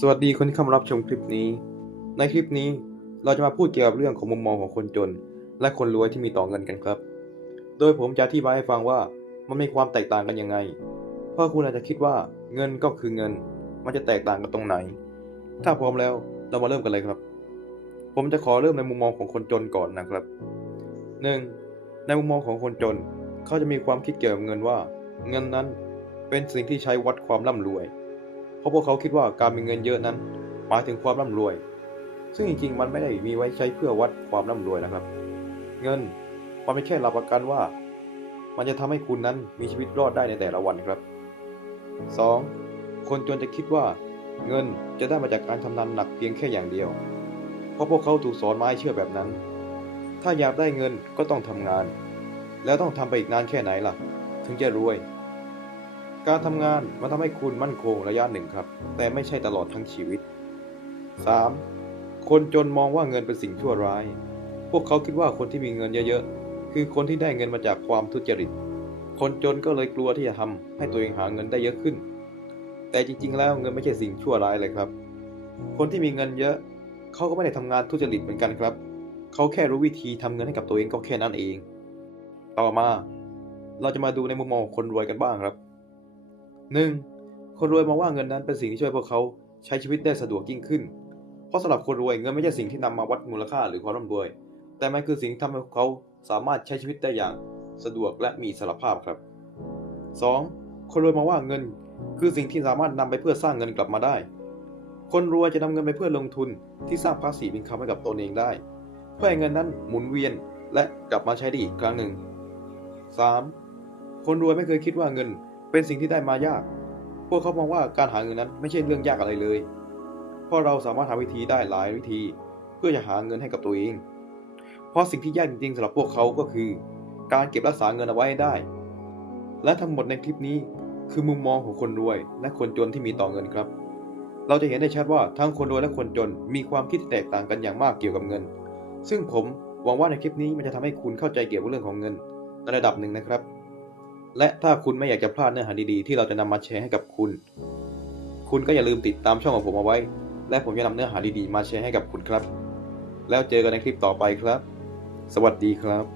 สวัสดีคนที่เข้ามารับชมคลิปนี้ ในคลิปนี้เราจะมาพูดเกี่ยวกับเรื่องของมุมมองของคนจน และคนรวยที่มีต่อเงินกันครับ โดยผมจะอธิบายให้ฟังว่ามันมีความแตกต่างกันยังไง เพราะคุณอาจจะคิดว่าเงินก็คือเงิน มันจะแตกต่างกันตรงไหน ถ้าพร้อมแล้วเรามาเริ่มกันเลยครับ ผมจะขอเริ่มในมุมมองของคนจนก่อนนะครับ 1. ในมุมมองของคนจน เขาจะมีความคิดเกี่ยวกับเงินว่า เงินนั้นเป็นสิ่งที่ใช้วัดความร่ำรวย ราะพวกเขาคิดว่าการมีเงินเยอะนั้นหมายถึงความร่ำรวย ซึ่งจริงๆ มันไม่ได้มีไว้ใช้เพื่อวัดความร่ำรวยนะครับ เงินมันเป็นแค่หลักประกันว่า มันจะทำให้คุณนั้นมีชีวิตรอดได้ในแต่ละวันครับ 2. คนจนจะคิดว่า เงินจะได้มาจากการทำงานหนักเพียงแค่อย่างเดียว เพราะพวกเขาถูกสอนมาให้เชื่อแบบนั้น ถ้าอยากได้เงินก็ต้องทำงาน แล้วต้องทำไปอีกนานแค่ไหนล่ะ ถึงจะรวย การทำงานมันทำให้คุณมั่นคงระยะหนึ่งครับ แต่ไม่ใช่ตลอดทั้งชีวิต 3. คนจนมองว่าเงินเป็นสิ่งชั่วร้าย พวกเขาคิดว่าคนที่มีเงินเยอะๆ คือคนที่ได้เงินมาจากความทุจริต คนจนก็เลยกลัวที่จะทำให้ตัวเองหาเงินได้เยอะขึ้น แต่จริงๆ แล้วเงินไม่ใช่สิ่งชั่วร้ายเลยครับ คนที่มีเงินเยอะ เขาก็ไม่ได้ทำงานทุจริตเหมือนกันครับ เขาแค่รู้วิธีทำเงินให้กับตัวเองก็แค่นั้นเอง ต่อมา เราจะมาดูในมุมมองของคนรวยกันบ้างครับ 1. คนรวยมองว่าเงินนั้นเป็นสิ่งที่ช่วยพวกเขาใช้ชีวิตได้สะดวกยิ่งขึ้น เพราะสำหรับคนรวยเงินไม่ใช่สิ่งที่นำมาวัดมูลค่าหรือความร่ำรวย แต่มันคือสิ่งที่ทำให้พวกเขาสามารถใช้ชีวิตได้อย่างสะดวกและมีอิสรภาพครับ 2. คนรวยมองว่าเงินคือสิ่งที่สามารถนำไปเพื่อสร้างเงินกลับมาได้ คนรวยจะนำเงินไปเพื่อลงทุนที่สร้างภาษีบินคำให้กับตนเองได้ เพื่อให้เงินนั้นหมุนเวียนและกลับมาใช้ได้อีกครั้งหนึ่ง 3. คนรวยไม่เคยคิดว่าเงิน เป็นสิ่งที่ได้มายาก พวกเขามองว่าการหาเงินนั้นไม่ใช่เรื่องยากอะไรเลย เพราะเราสามารถหาวิธีได้หลายวิธี เพื่อจะหาเงินให้กับตัวเอง เพราะสิ่งที่ยากจริงๆสำหรับพวกเขาก็คือ การเก็บรักษาเงินเอาไว้ให้ได้ และทั้งหมดในคลิปนี้คือมุมมองของคนรวยและคนจนที่มีต่อเงินครับ เราจะเห็นได้ชัดว่าทั้งคนรวยและคนจนมีความคิดแตกต่างกันอย่างมากเกี่ยวกับเงิน ซึ่งผมหวังว่าในคลิปนี้มันจะทำให้คุณเข้าใจเกี่ยวกับเรื่องของเงินในระดับหนึ่งนะครับ และถ้าคุณไม่อยากจะพลาดเนื้อหาดีๆ ที่เราจะนำมาแชร์ให้กับคุณ คุณก็อย่าลืมติดตามช่องของผมเอาไว้ และผมจะนำเนื้อหาดีๆ มาแชร์ให้กับคุณครับ แล้วเจอกันในคลิปต่อไปครับ สวัสดีครับ